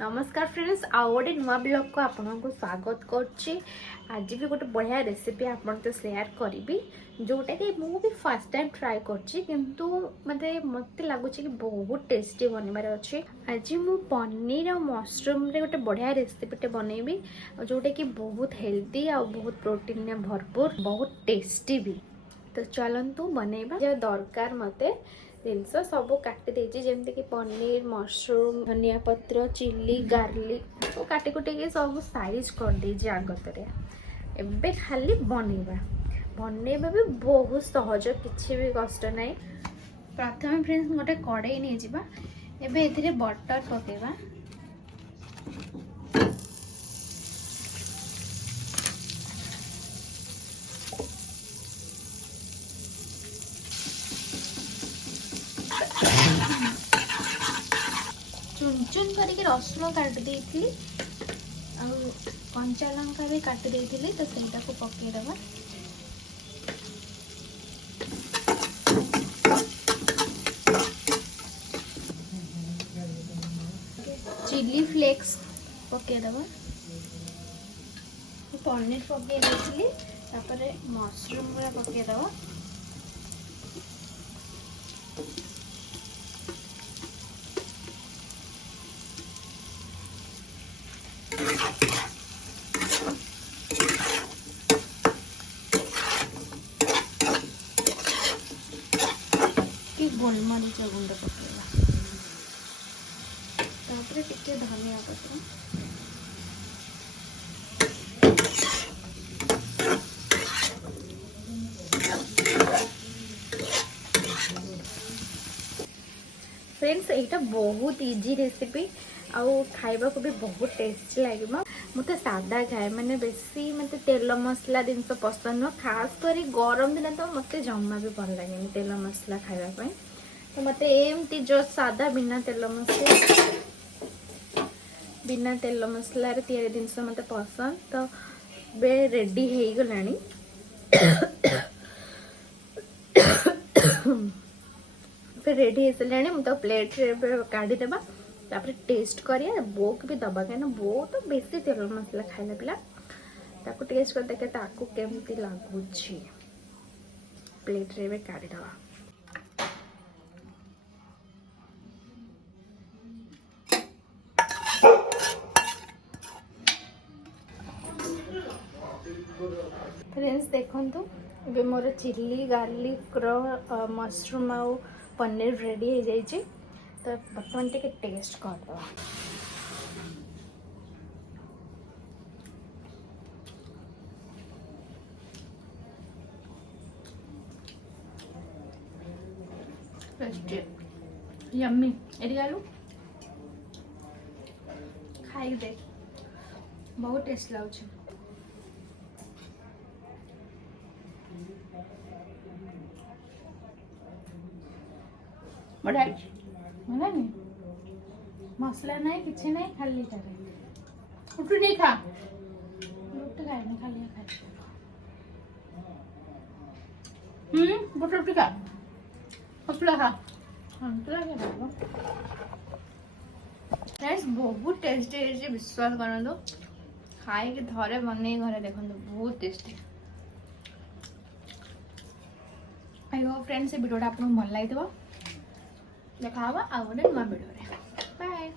नमस्कार फ्रेंड्स, आउ गोटे नुआ ब्लॉग को आपको स्वागत करुच्ची। आज भी गोटे बढ़िया रेसिपी आपन तो शेयर करी जोटा कि मुझे फर्स्ट टाइम ट्राए किंतु मत लगुच कि बहुत टेस्टी बनबार अच्छे। आज मु पनीर और मशरूम रे गोटे बढ़िया रेसिपीटे बनैबी जोटा कि बहुत हेल्दी आ बहुत प्रोटीन में भरपूर, बहुत टेस्टी भी। तो चलतु बनैबा। जो दरकार मते जिनस सब काटी देछि जेमति कि पनीर, मशरूम, धनिया पत्र, चिली, गार्लिक तो काटी कुटी सब साइज कर देछि आगतरे। एबे खाली बनैबा भी बहुत सहज, किछि भी कष्ट नाही। प्रथम फ्रेंड्स गोटे कड़ाई नहीं जिबा। एबे एथिरे बटर पकेबा। चुन चुन करके रसुण काट देइथि आ कंचा लंका भी काट देइथि, तो सेटा को पके देबा। चिली फ्लेक्स पके देबा। पनीर पके देइथि, तापरे मशरूम पूरा पके देबा। गोलमरीच गुंड पकेगा, तापरे टिके धनिया पत्र। फ्रेंड्स एटा बहुत इजी रेसिपी आउ खाइबा को भी बहुत टेस्टी लगे। मुझे सादा खाए माने बेसी मत तेल मसला जिनस पसंद न, खास कर गरम दिन तो मत जमा भी भल लगे तेल मसला खाइबा। तो मत एमती जो सादा बिना तेल मसला तैयारी जिनस मत पसंद। तो बे रेडी हो गलानी। फिर रेडी हो सारे मुझे प्लेट काढ़ी देबा। तापर टेस्ट करिया बो को भी दबा, कहीं बो तो बेसी तेल मसला खाइला पिला। ताको टेस्ट कर देखे ताको केमती लागुची। प्लेट रे काढ़ी देबा। फ्रेंड्स देखंतु ए मोर चिली गार्लिक रो मशरूम आउ पनीर रेडी हो जाइए। तो बर्तमान टे टेस्ट कर दो। यम्मी एरियालू खाई दे, बहुत टेस्ट लाउछ। बढ़िया नहीं मसला नहीं, किसी नहीं, खाली रुटी नहीं खा, रुटी खाए नहीं, खाली खाए। गोटे रुटी खा, पतला खा, फ्रेंड्स बहुत टेस्टी है, विश्वास करूँ खाई कि थरे बन घरे देखो बहुत टेस्टी। आई होप फ्रेंड्स ये वीडियोटा आपको भल लगी देखा आ गोटे नुआ वीडियो। बाय।